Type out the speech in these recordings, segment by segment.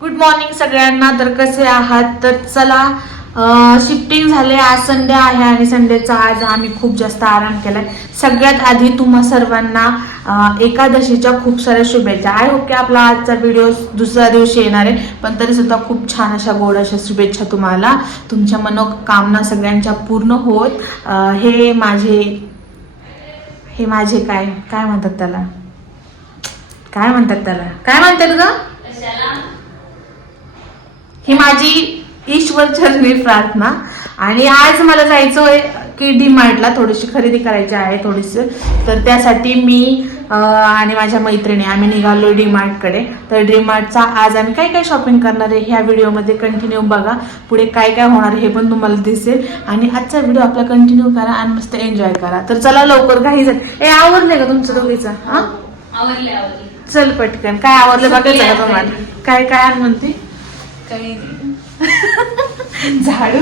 Good morning सगळ्यांना. तर कसे आहात? तर चला शिफ्टिंग झाले. आज संडे आहे आणि संडेचा आज आम्ही खूप जास्त आराम केलाय. सगळ्यात आधी तुम्हा सर्वांना एकादशीच्या खूप साऱ्या शुभेच्छा. आय होप की आपला आजचा व्हिडिओ दुसऱ्या दिवशी येणार आहे पण तरी सुद्धा खूप छान अशा गोड अशा शुभेच्छा तुम्हाला. तुमच्या मनोकामना सगळ्यांच्या पूर्ण होत. हे माझे हे माझे काय काय म्हणतात त्याला? काय म्हणतात त्याला? काय म्हणतात ग? ही माझी ईश्वर चरणी प्रार्थना. आणि आज मला जायचं आहे की डी मार्टला थोडीशी खरेदी करायची आहे थोडीशी. तर त्यासाठी मी आणि माझ्या मैत्रिणी आम्ही निघालो डी मार्टकडे तर डी मार्टचा आज आम्ही काय काय शॉपिंग करणार आहे ह्या व्हिडिओमध्ये कंटिन्यू बघा. पुढे काय काय होणार हे पण तुम्हाला दिसेल. आणि आजचा व्हिडिओ आपला कंटिन्यू करा आणि मस्त एन्जॉय करा. तर चला लवकर काही जण ए आवडले का तुमचं दोघीचं? हा? चल पटकन. काय आवडलं बघायचं का तुम्हाला. काय काय आण म्हणते? झाडू?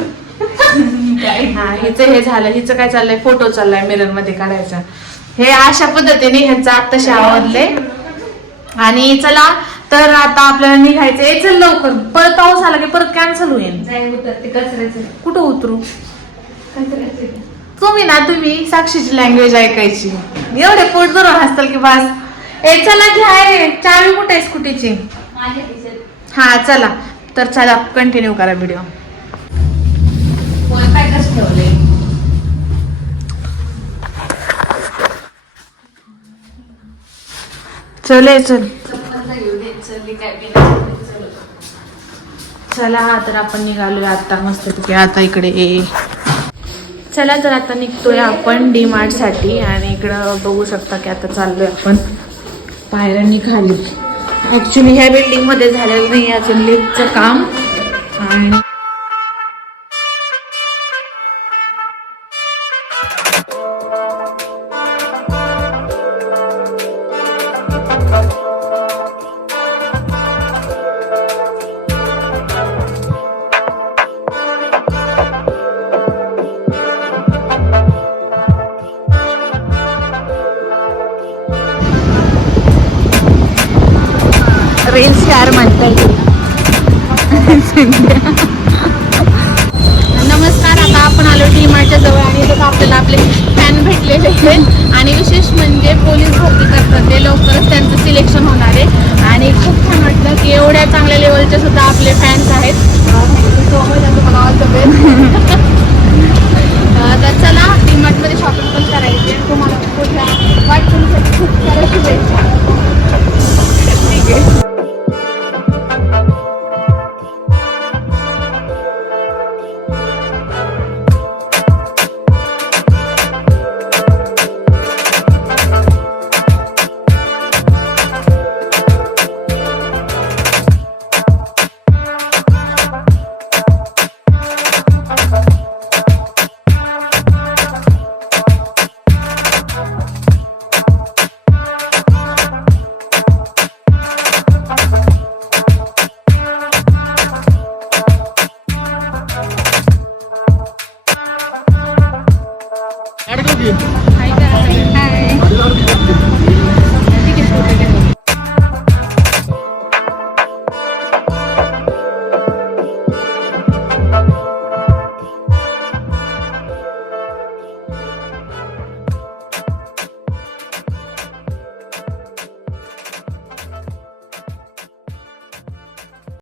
हा हिचं हे झालं हिचं काय चाललंय? फोटो चाललाय मिररमध्ये काढायचा. हे अशा पद्धतीने ह्यांचं आत्ताशी आवडले. आणि चला तर आता आपल्याला निघायचं आहे. चल लवकर. परत पाऊस आला की परत कॅन्सल होईल. कुठं उतरू? तुम्ही ना तुम्ही साक्षीची लँग्वेज ऐकायची. एवढे पोट धरून हसताल की बस. ए चला घ्या चावी कुठे आहे स्कूटीची हा चला. तर चला कंटिन्यू करा व्हिडिओ चले चल. चल चला तर आपण निघालोय आता. मस्त पैकी आता इकडे ये. चला तर आता निघतोय आपण डी मार्टसाठी. आणि इकडं बघू शकता की आता चाललोय आपण. पायऱ्यांनी खाली. ऍक्च्युली ह्या बिल्डिंगमध्ये झालेलं नाही अजून लिफ्टचं काम. आणि रील्स यार म्हणता नमस्कार आता आपण आलो डी मार्टच्या जवळ आणि इथं आपल्याला आपले फॅन भेटलेले आहेत. आणि विशेष म्हणजे पोलीस भरती करतात. ते लवकरच त्यांचं सिलेक्शन होणार आहे. आणि खूप छान वाटलं की एवढ्या चांगल्या लेवलचे सुद्धा आपले फॅन्स आहेत. तर चला डी मार्टमध्ये शॉपिंग पण Thank you.